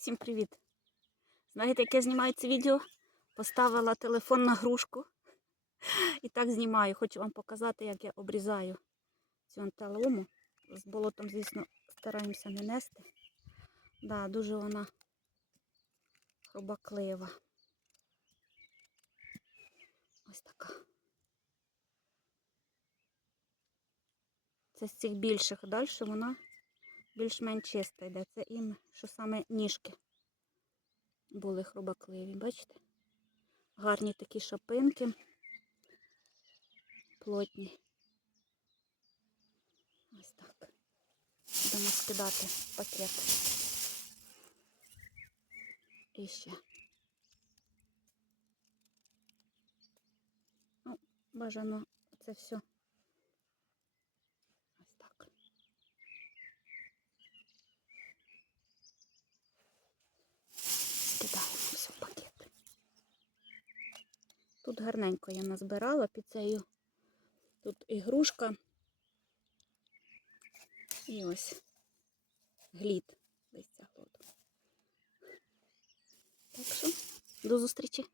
Всім привіт! Знаєте, як я знімаю це відео? Поставила телефон на грушку і так знімаю. Хочу вам показати, як я обрізаю цю анталому. З болотом, звісно, стараємося не нести. Да, дуже вона хробаклива. Ось така. Це з цих більших. Далі вона більш-менш чиста йде. Це їм, що саме ніжки були хробакливі, бачите? Гарні такі шапинки, плотні. Ось так. Будемо скидати пакет. І ще. Ну, бажано це все. Ось так. Скидаємо все в пакет. Тут гарненько я назбирала під цією. Тут ігрушка. І ось глід листя глоду. Так що, до зустрічі!